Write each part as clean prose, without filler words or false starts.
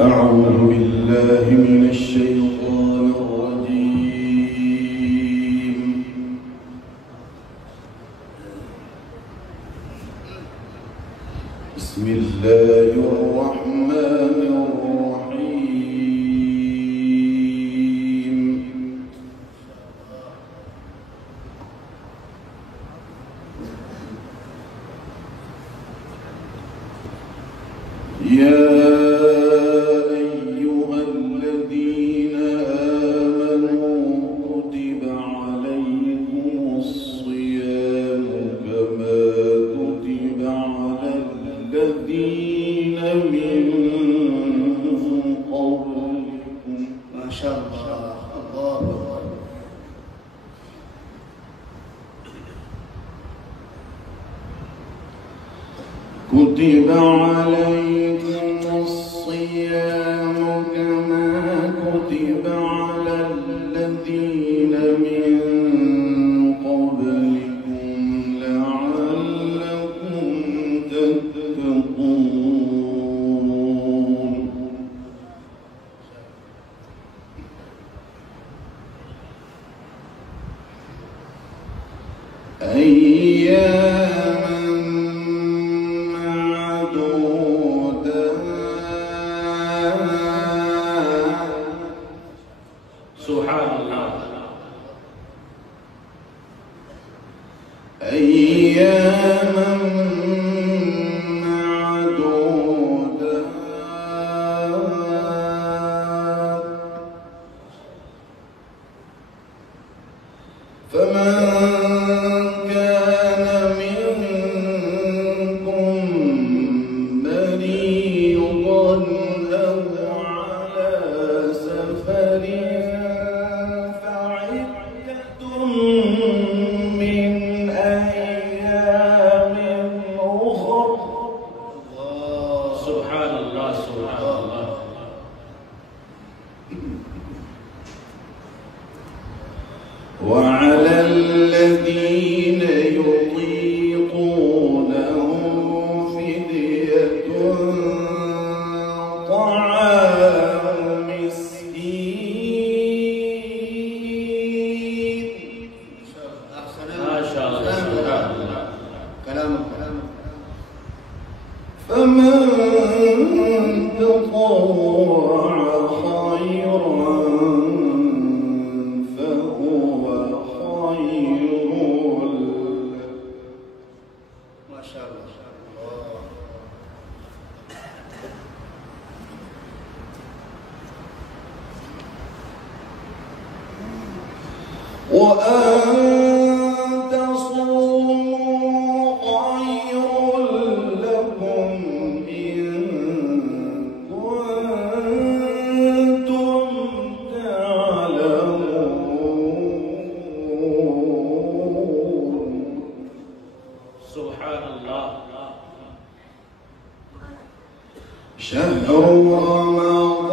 أعوذ بالله من الشيطان الرجيم. بسم الله الرحمن الرحيم. يا أيها الذين آمنوا كتب عليكم الصيام كما كتب على الذين من قبلكم. ما شاء الله. الله أكبر. كتب عليكم الصيام كما كتب على الذين من قبلكم لعلكم تتقون. أياما سبحان الله. أياما معدودات فمن كان منكم مريضا أو على سفر من أيام أخر. سبحان الله. سبحان الله. وعلى الذين يطيقونه فدية طعام مسكين. ما شاء الله. كلامك. فمن تطوع خيرا فهو خير له. ما شاء الله. وأن تصوموا خير لكم إن كنتم تعلمون. سبحان الله. شهر رمضان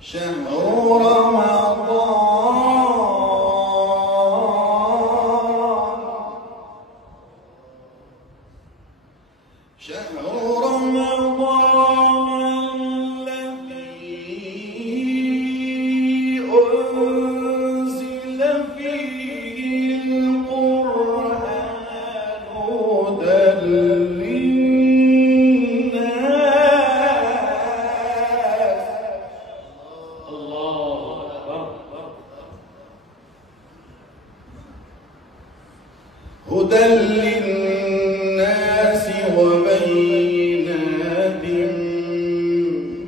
شهر رمضان شهر رمضان الذي أنزل فيه القرآن هدى للناس. الله أكبر. هدى للناس وبينات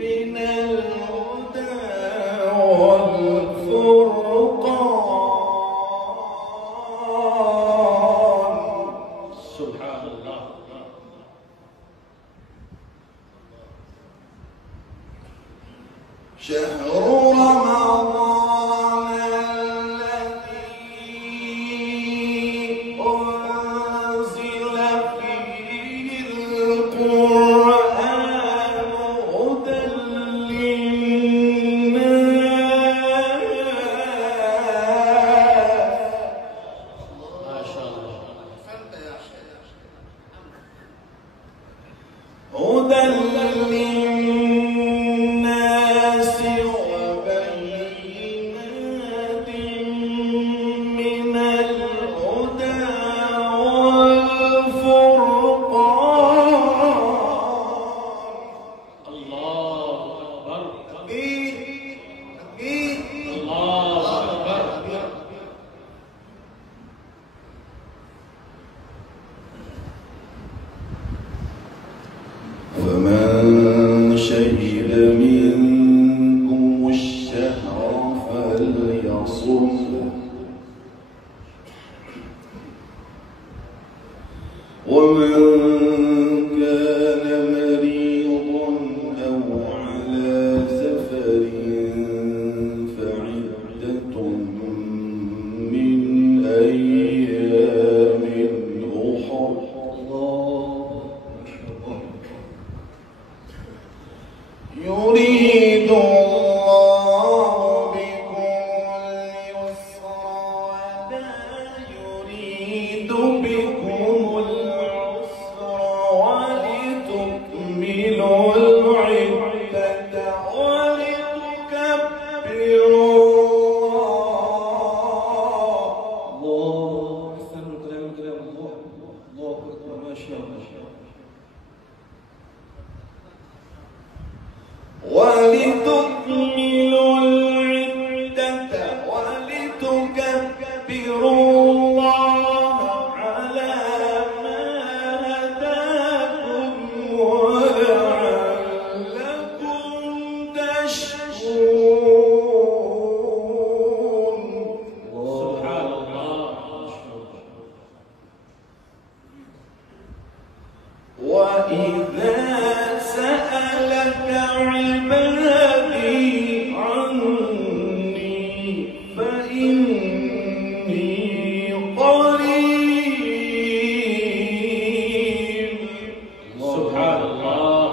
من الهدى والفرقان. سبحان الله. شهر رمضان الذي أنزل فيه القرآن ومن كان مريضا أو على سفر فعدة من أيام أخر يريد الله بكم اليسر ولا يريد بكم العسر ولتكملوا العدة ولتكبروا الله. أحسن الكلام كلام الله. الله أكبر ما شاء الله. ولتكملوا العدة ولتكبروا الله على ما هداكم ولعلكم تشكرون. سبحان الله. وإذا سألك عبادي عني فإني قريب. سبحان الله.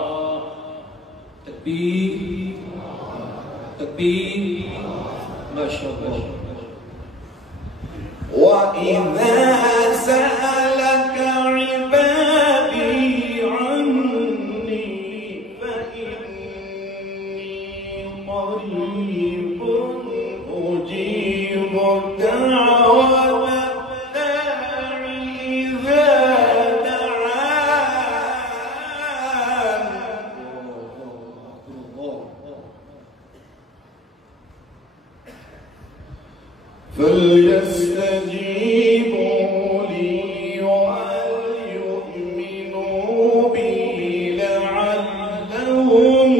تكبير تكبير ما شاء الله. وإذا سألك عبادي عني قريب أجيب دعوة الداع إذا دعان. فليستجيبوا لي وليؤمنوا بي لعلهم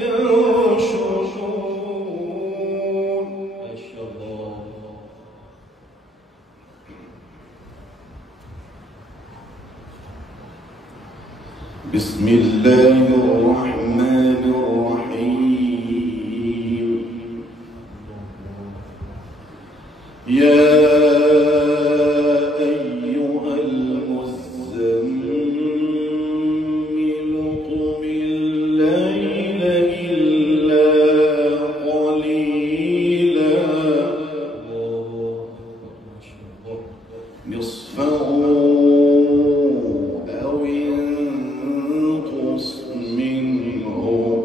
يرشدون. ما شاء الله. بسم الله الرحمن الرحيم. يا أيها المزمل قم الليل إلا قليلا نصفه أو انقص منه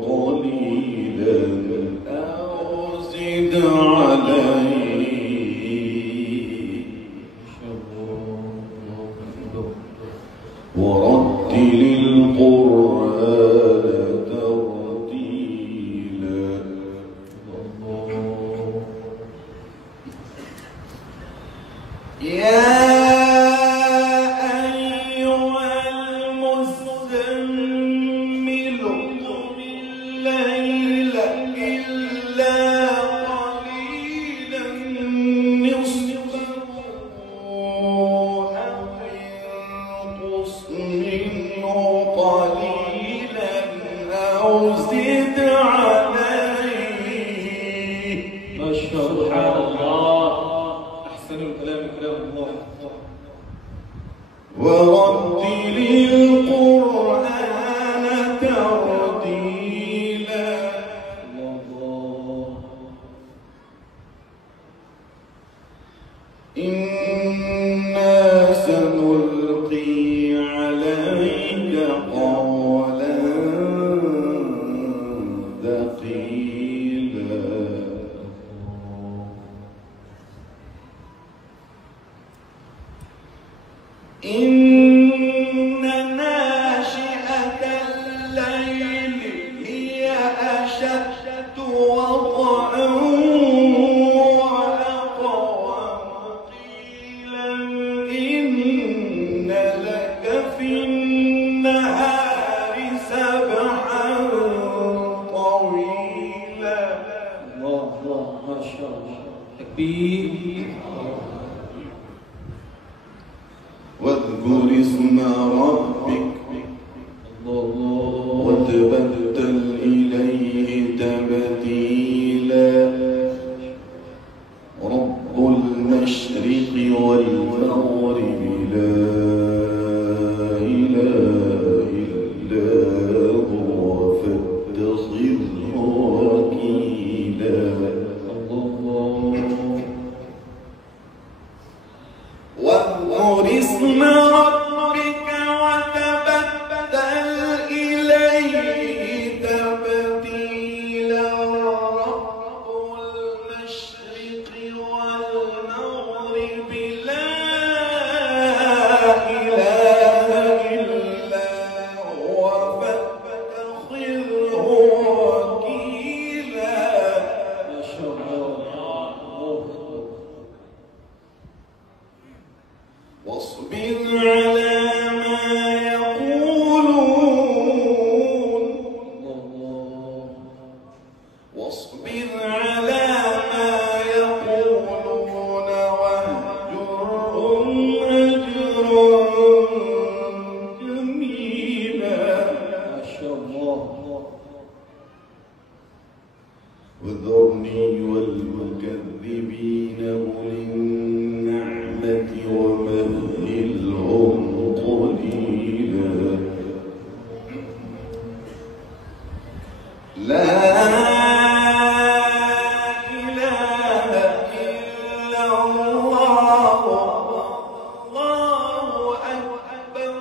قليلا أو زد عليه ورتل القرآن ترتيلا. يا أيها المزمل قم الليل إلا قليلا نصفه أو انقص منه قليلا أو زد عليه. ما شاء الله. أحسن الكلام كلام الله. ورتل القرآن ترتيلا. الله. إنا سنلقي عليك قولا ثقيلا. إن ناشئة الليل هي أشد وطئا وأقوم قيلا. إن لك في النهار سبحا طويلا. الله الله ما شاء الله. تكبير. واذكر اسم ربك وتبتل إليه تبتيلا رب المشرق والمغرب لا إله إلا هو فاتخذه وكيلا واذكر اسم ربك وتبتل إليه تبتيلا رب المشرق والمغرب لا إله إلا هو فاتخذه وكيلا. ما شاء الله. واصبر على ما يقولون واصبر على ما يقولون واهجرهم هجرا جميلا. ما شاء الله. وذرني والمكذبين أولي النعمة ومهلهم قليلا. لا إله إلا الله الله أكبر.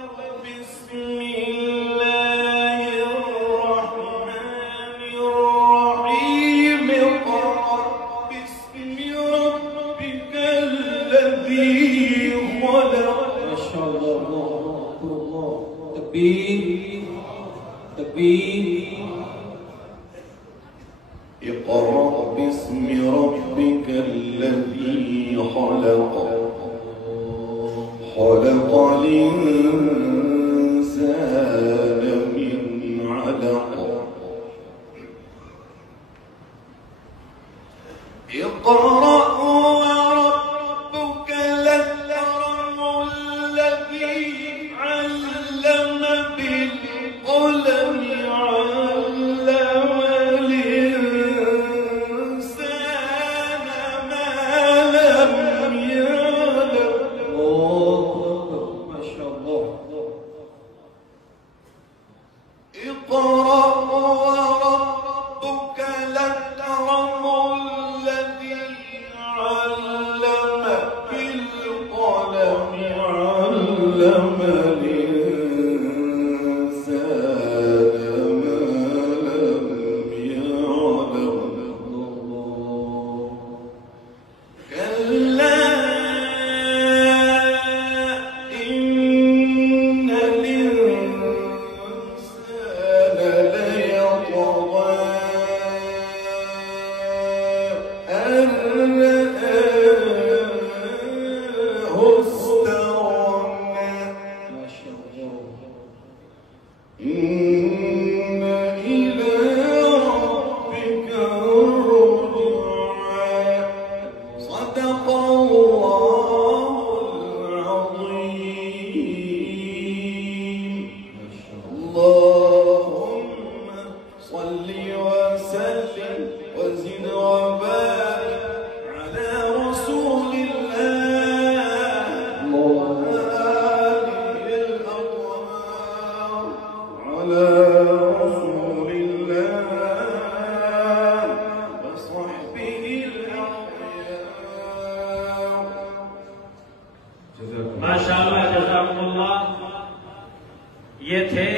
بسم الله الرحمن الرحيم اقرأ باسم ربك الذي خلق. ما شاء الله. الله أكبر. الله تكبير تكبير. اقرأ باسم ربك الذي خلق خلق الإنسان من علق اقرأ وربك الأكرم الذي علم بالقلم علم الإنسان ما لم يعلم. الله أكبر. ما شاء الله. اقرأ وربك الأكرم الذي علم بالقلم علم الإنسان ما لم يعلم. كلا إن الإنسان ليطغى أن رآه استغنى. ما شاء الله. إن إلى ربك الرجعى. صدق الله العظيم. اللهم صل وسلم وزد وبارك على رسول الله وآله الأطهار على رسول الله وصحبه الأخيار. माशाअल्लाह जज़ाकुमुल्लाह। ये थे